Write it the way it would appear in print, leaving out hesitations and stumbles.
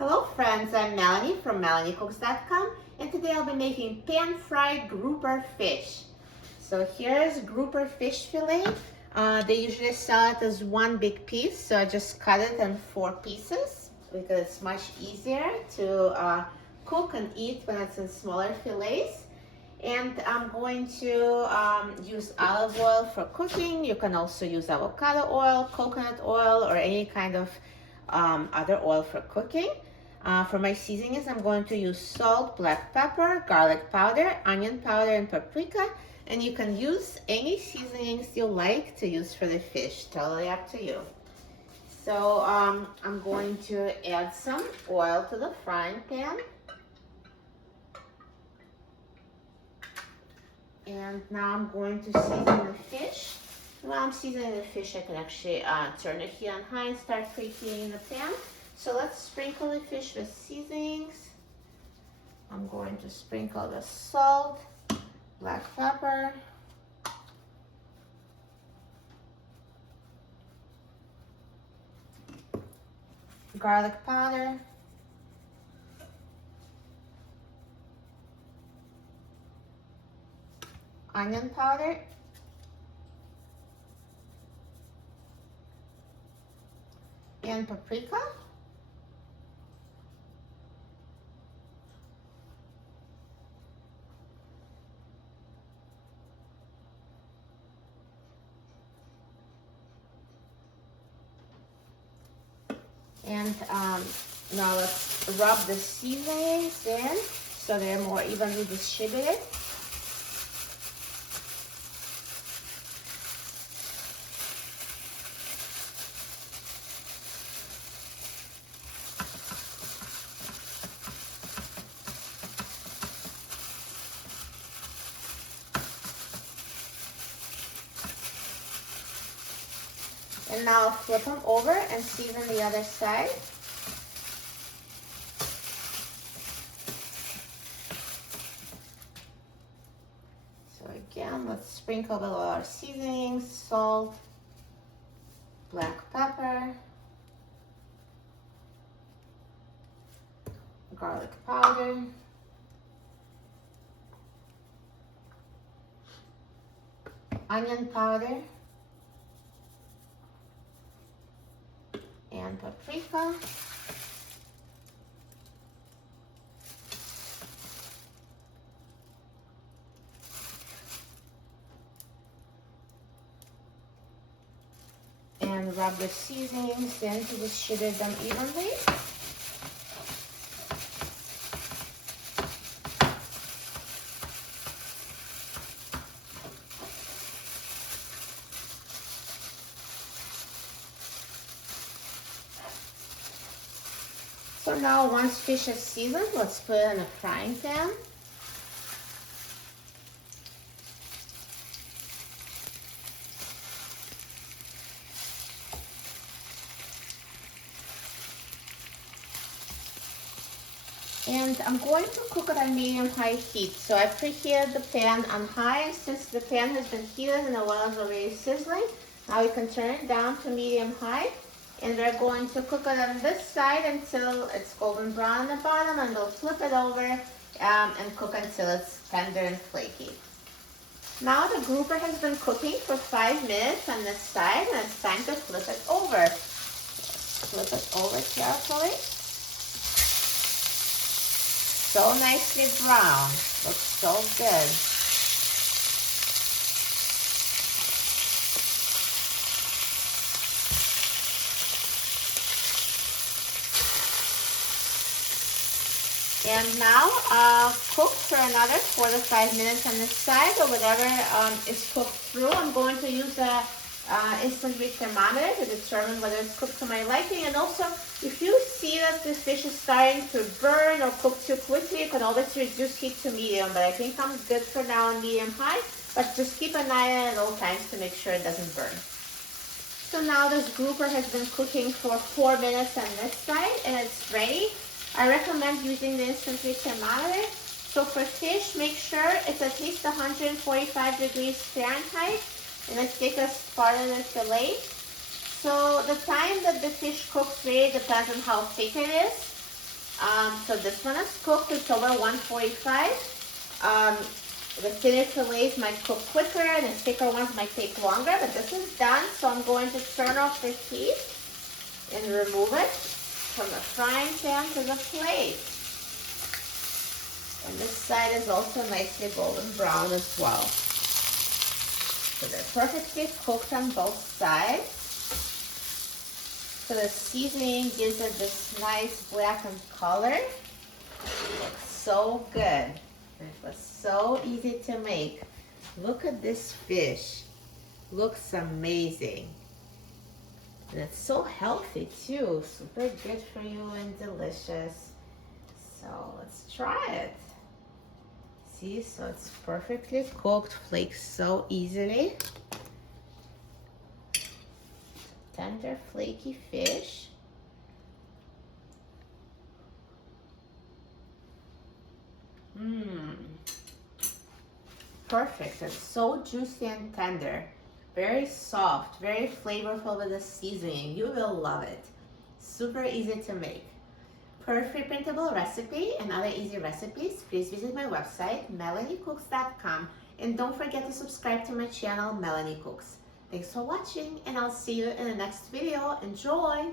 Hello friends, I'm Melanie from melaniecooks.com, and today I'll be making pan-fried grouper fish. So here's grouper fish fillet. They usually sell it as one big piece, so I just cut it in 4 pieces because it's much easier to cook and eat when it's in smaller fillets. And I'm going to use olive oil for cooking. You can also use avocado oil, coconut oil, or any kind of other oil for cooking. For my seasonings, I'm going to use salt, black pepper, garlic powder, onion powder, and paprika. And you can use any seasonings you like to use for the fish, totally up to you. So I'm going to add some oil to the frying pan. And now I'm going to season the fish. While I'm seasoning the fish, I can actually turn the heat on high and start preheating the pan. So let's sprinkle the fish with seasonings. I'm going to sprinkle the salt, black pepper, garlic powder, onion powder, and paprika. And now let's rub the seasonings in so they're more evenly distributed. And now I'll flip them over and season the other side. So again, let's sprinkle with all our seasonings, salt, black pepper, garlic powder, onion powder, and paprika. And rub the seasonings in to distribute them evenly. So now once fish is seasoned, let's put it in a frying pan. And I'm going to cook it on medium-high heat. So I preheated the pan on high, and since the pan has been heated and the oil is already sizzling, now we can turn it down to medium-high. And we're going to cook it on this side until it's golden brown on the bottom, and we'll flip it over and cook until it's tender and flaky. Now the grouper has been cooking for 5 minutes on this side, and it's time to flip it over. Flip it over carefully. So nicely brown, looks so good. And now cook for another 4 to 5 minutes on this side, or whatever is cooked through. I'm going to use a instant read thermometer to determine whether it's cooked to my liking. And also, if you see that the fish is starting to burn or cook too quickly, you can always reduce heat to medium. But I think I'm good for now on medium-high. But just keep an eye on it at all times to make sure it doesn't burn. So now this grouper has been cooking for 4 minutes on this side, and it's ready. I recommend using the instant read thermometer. So for fish, make sure it's at least 145 degrees Fahrenheit, and the thickest part of the fillet. So the time that the fish cooks really depends on how thick it is. So this one is cooked. It's over 145. The thinner fillets might cook quicker and the thicker ones might take longer, but this is done. So I'm going to turn off the heat and remove it from the frying pan to the plate. And this side is also nicely golden brown as well. So they're perfectly cooked on both sides. So the seasoning gives it this nice blackened color. It looks so good. It was so easy to make. Look at this fish. Looks amazing. And it's so healthy too. Super good for you and delicious. So let's try it. See, so it's perfectly cooked, flakes so easily. Tender, flaky fish. Perfect. It's so juicy and tender. Very soft, very flavorful with the seasoning. You will love it. Super easy to make. For a free printable recipe and other easy recipes, please visit my website, melaniecooks.com, and don't forget to subscribe to my channel, Melanie Cooks. Thanks for watching, and I'll see you in the next video. Enjoy!